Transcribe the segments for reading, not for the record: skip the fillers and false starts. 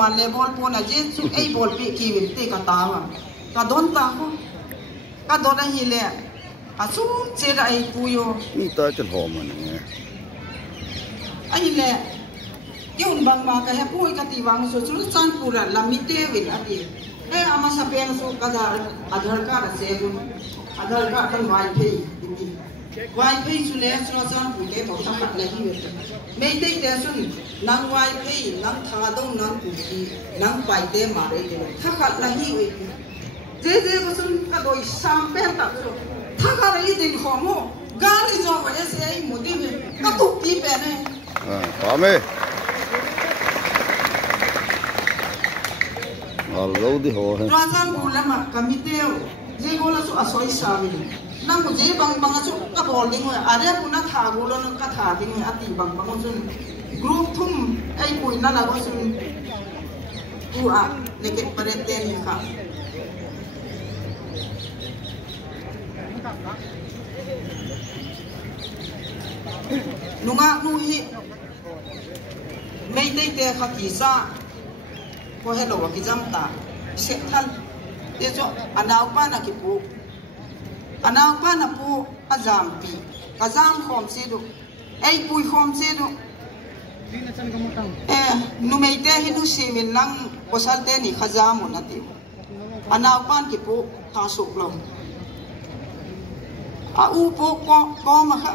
man le bol po na je chu ei bol pi ki win te ka ta wa ka don ta ko ka don a hi le a chu che ra ai pu yo ni ta chân hồ mà nè ai le yun bang ma ka he pu ka ti wang so chu chan pu ra la mi te win a ti e ama sa pe so ka da adhar card se gun adhar card kan wai phe ti wai phe chu le so chan pu le to ta mat la hi we me te te sun nang wai phe nang tha dong nang pu ki nang pai te ma re de tha khat la hi we je ko sun ka doi sam pe ta so tha ka re din kho mo ga ri zo wa se ai mo ti me ka tu ki pe ne có mê lâu đi hồ hết. Ra sang bulan mak kami teo, je gola su asoi sabi. Nang ko je bang su ka bol ding wa, ada pun nak tha gola nak ka tha ding ati bang sun. Group thum ai pui na la go sun. Ua leket parete ni ka. Nunga nuhi mấy đây để khắc kỹ sa có hello và cái jam ta sẽ thân để cho anh nào pa na kipu anh nào pa na pu azam pi azam khom se do ai pui khom se do nu mấy đây hi nu se min lang posal te ni khazam mo na ti anh nào pa kipu tha suk lo a u po ko ma kha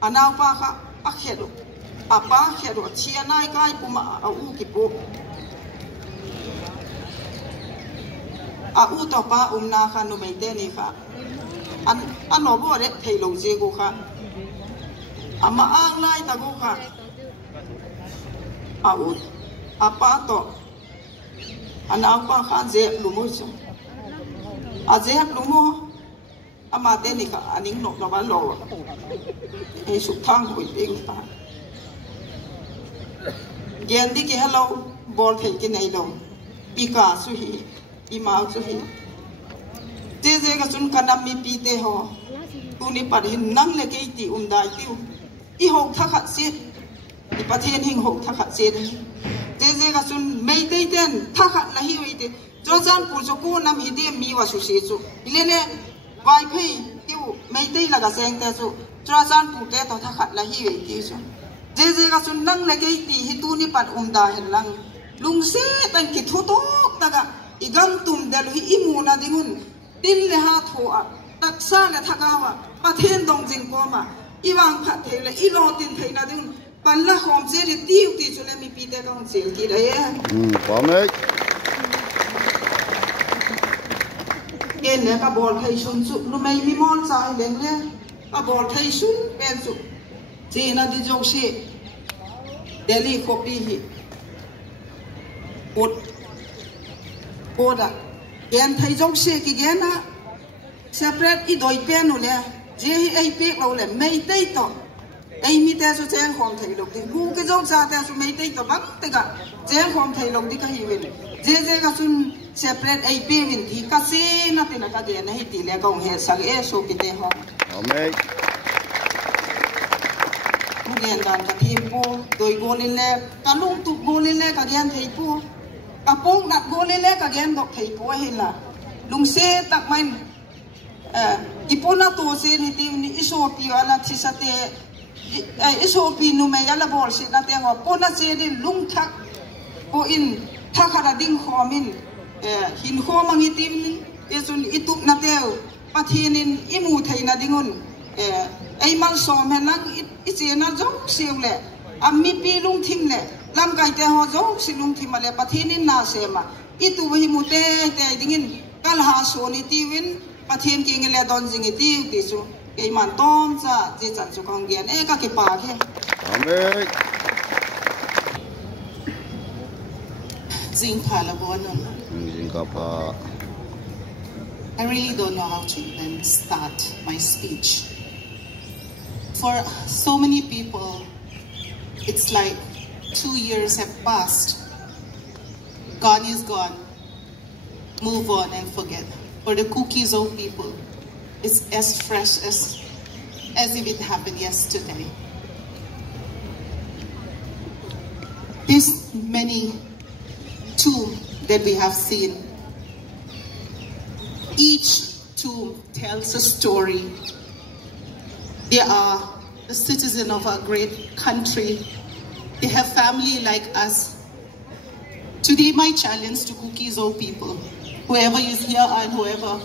anh nào pa kha a khedo apa khedo chia nai kai puma a u kipu a u to pa na kha nu mai te ni kha an no bo re thei long je go kha ama ang lai ta go kha a u apa to ana pa kha je lu mo so a je lu mo ama te ni kha aning no ba lo e su thang ko ting ta gen di ke hello bol thei ke nei lo ika su hi ima su hi te je ga sun kanam mi pi te ho tu ni par hin nang le ke ti dai tiu I ho tha khat se I pathen hing ho tha khat se te je ga sun mei te ten tha khat la hi wi te cho jan pu so ko nam hi de mi wa su se chu ile le vai phei tiu mei te la ga seng te chu cho jan pu te to tha khat la hi wi ti chu je ga sun nang le ke ti hi tu ni pat da hen lang lung se tan ki thu tok ta ga igam tum dal hi imu na dingun tin le ha tho a tak sa le thakawa pathen dong jing ko ma iwang phat the le I lo tin thei na dingun pan la khom se ri tiu ti chu le mi pi te dong sel ki da ye có mê en le ka bol thei sun chu lu mai mi mon sa leng le ka bol thei sun pen chu chi na di jok she Delhi copy hi oda gen thai jok she ki gen na separate I doi pen no le je hi ai pek lo le mei tei to ai mi te so cheng khom thai lok ti gu ke jok sa te so mei tei to bang te ga cheng khom thai lok di ka hi wen je ga sun separate ai pe win thi ka se na te na ka ge na hi ti le gong he sa e so ki te ho amen gen dan ka thi po doi go le le ka lung tu go le le ka gen thei po ka pong nat go le le ka gen dok thei po he la lung se tak main ipona to se ni ti ni iso pi ala thi sa te iso pi nu me ala bol se na te ngo pona se di lung thak po in thakara ding khomin hin khomangi tim esun itup na teu pathinin imu thei na dingun ai mal som he nak I che na jo siu le ammi pi lung thim le lam kai te ho jo si lung thim le pathinin na se ma I tu hi mu te dingin kal ha so ni ti win pathin ki ngele don jing ti ti su ke man tom cha je chan su kong gen e ka ke pa ke amen jing phala bon jing ka pa I really don't know how to even start my speech. For so many people, it's like 2 years have passed. Gone is gone. Move on and forget. For the cookies old people, it's as fresh as if it happened yesterday. This many tomb that we have seen. Each tomb tells a story. They are the citizen of our great country. They have family like us. Today, my challenge to Kukizo people, whoever is here and whoever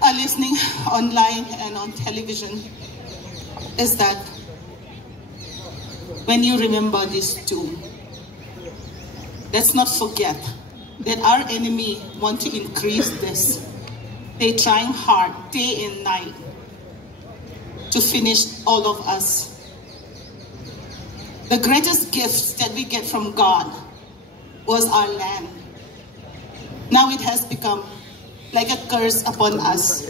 are listening online and on television, is that when you remember this tomb, let's not forget that our enemy want to increase this. They're trying hard, day and night, to finish all of us. The greatest gift that we get from God was our land. Now it has become like a curse upon us.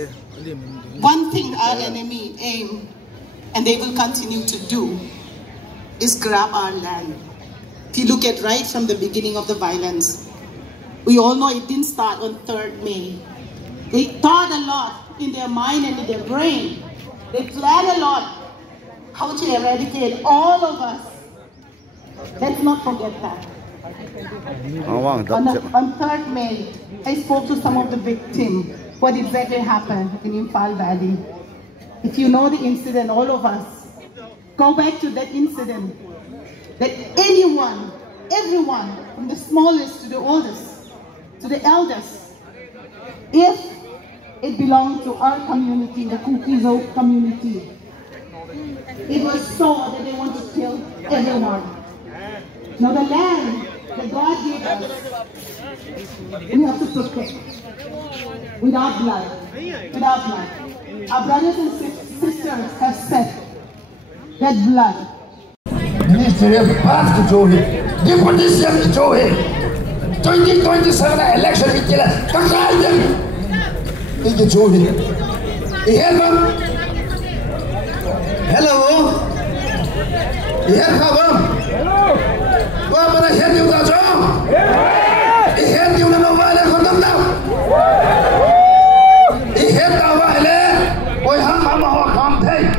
One thing our enemy aim, and they will continue to do, is grab our land. If you look at right from the beginning of the violence, we all know it didn't start on 3rd May. They thought a lot in their mind and in their brain. They planned a lot how to eradicate all of us. Let's not forget that. On 3rd May, I spoke to some of the victims. What exactly happened in Imphal Valley? If you know the incident, all of us, go back to that incident. That anyone, everyone, from the smallest to the oldest, to the eldest, if it belonged to our community, the Kukizo community, it was so that they want to kill everyone. Now the land that God gave us, we have to protect without blood, without blood. Our brothers and sisters have said that blood. Ministry of Path to Joey, Deputy to Joey, 2027 election, we kill it. Joey. Hello. What I hear you, that's wrong. He had you know why they come down. He had the violence. We have a more contact.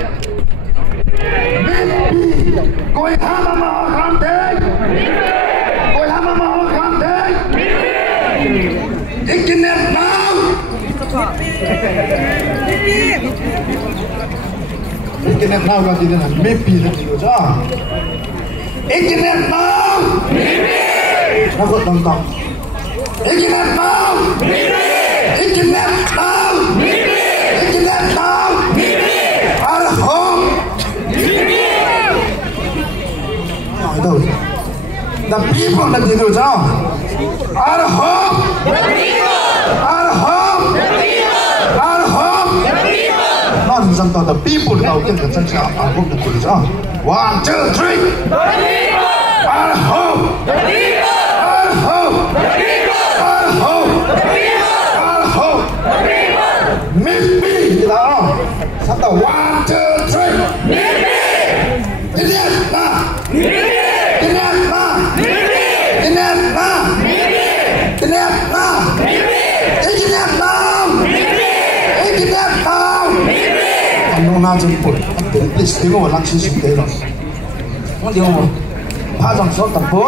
We have a more contact. We have a more contact. It can now. It can now go to the maybe the job. It can now. Nó đồng tổng. Internet now. Internet now. Internet now. Ở home. Nói đâu? The people that did it now. Ở home. Ở home. Ở home. Not some of the people now get the chance to put the police on. 1, 2, 3. Our home. Our home. Our home. Our home. Maybe now. Something 1, 2, 3. Maybe. Inetma. Inetma. Inetma. Inetma. Inetma. Inetma. Ano na dyan po? Please, di mo walang sisintero. Hindi mo 파장 썼다 본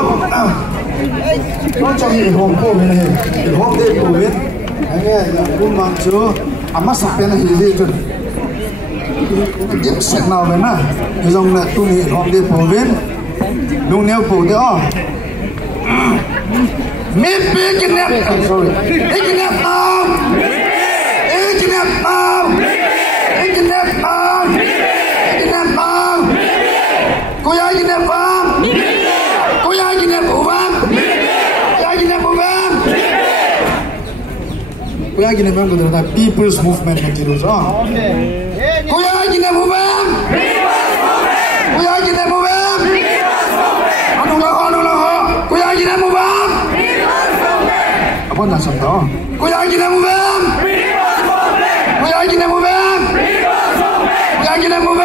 저기 홍보 메네 홍대 보면 아니야 군만주 아마 삭배는 이제 좀 딥색 나오면은 이 정도 돈이 홍대 보면 농내ው 보죠 밑비기네 sorry 이기네 이기네 고양이네 밤 고양이네 무밤 고양이네 멤버들은 다 People's Movement materials 고양이네 무밤 고양이네 무밤 아누라 고양이네 무밤 아번 나섰다 고양이네 무밤 고양이네 무밤 고양이네 무밤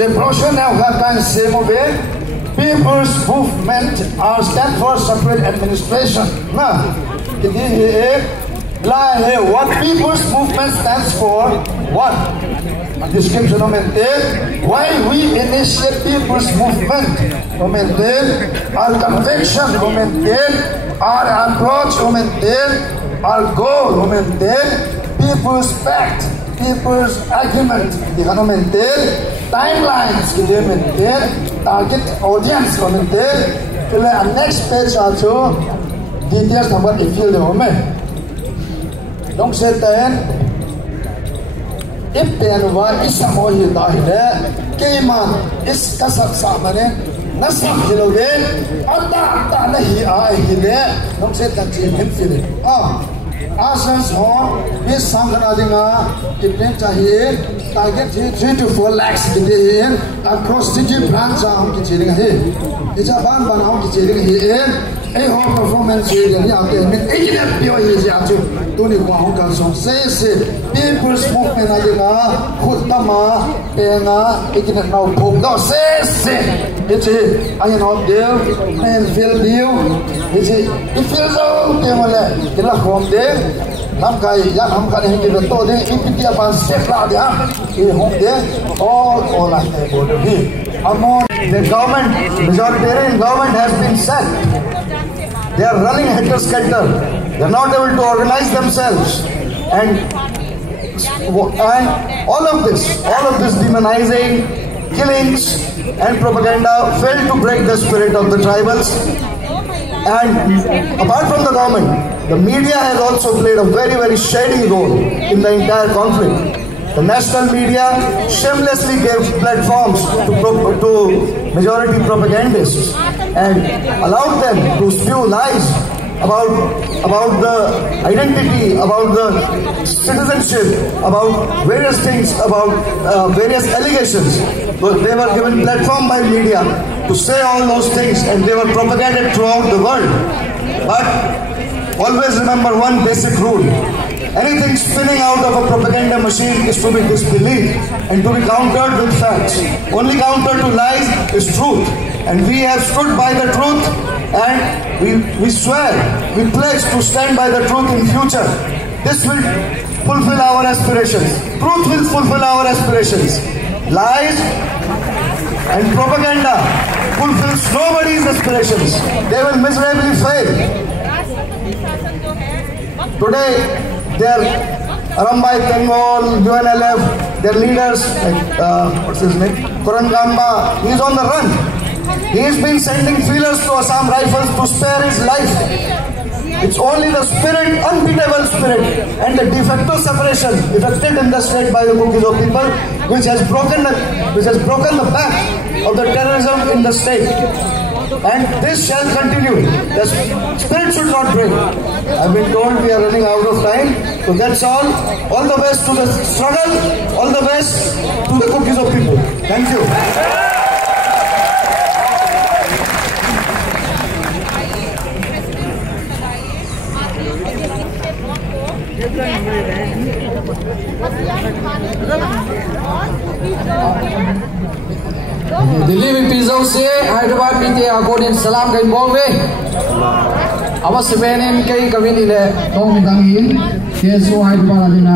The portion of Gatan Semove, People's Movement stand for separate administration. What People's Movement stands for? What? description why we initiate people's movement, our conviction, our approach, our goal, people's fact, people's argument, timelines, target audience, next page also details about the field of women. Don't say that if Penova is a Mohida, Kayman is Kasak Samane, Nasam Hilogan, Ada I Hile, don't say that Jim Philip. Asans home, Miss Sanganadinga, Kipin Tahi, target 3 to 4 lakhs in the year, across the branch of Kitching here. It's a band banana kitching here. A whole performance here, and out there, people's movement, Hutama, Pena, Ikin now Pogo says it's a iron of deal, and feel deal. It feels okay, get a home there. Namkai, Yamka, and give a told if it upon Sepladia, home there, all like that would be. Among the government, majoritarian government has been set. They are running helter-skelter. They are not able to organize themselves, and all of this demonizing, killings, and propaganda failed to break the spirit of the tribals. And apart from the government, the media has also played a very, very shady role in the entire conflict. The national media shamelessly gave platforms to majority propagandists and allowed them to spew lies about the identity, about the citizenship, about various things, about various allegations. But they were given platform by media to say all those things, and they were propagated throughout the world. But always remember one basic rule. Anything spinning out of a propaganda machine is to be disbelieved and to be countered with facts. Only counter to lies is truth. And we have stood by the truth, and we swear, we pledge to stand by the truth in future. This will fulfill our aspirations. Truth will fulfill our aspirations. Lies and propaganda fulfills nobody's aspirations. They will miserably fail. Today, their Arambai Tengol, UNLF, their leaders, what's his name? Koran Gamba, he is on the run. He has been sending feelers to Assam Rifles to spare his life. It's only the spirit, unbeatable spirit, and the de facto separation effected in the state by the Kukizo people, which has broken the back of the terrorism in the state. And this shall continue. The spirit should not break. I've been told we are running out of time. So that's all. All the best to the struggle. All the best to the Kukizo people. Thank you. Delhi में pizza से हैदराबाद में ते आकोन सलाम कहीं बोले अब से मैंने कहीं कभी नहीं ले तो निकाली ये सो हैदराबाद आदिना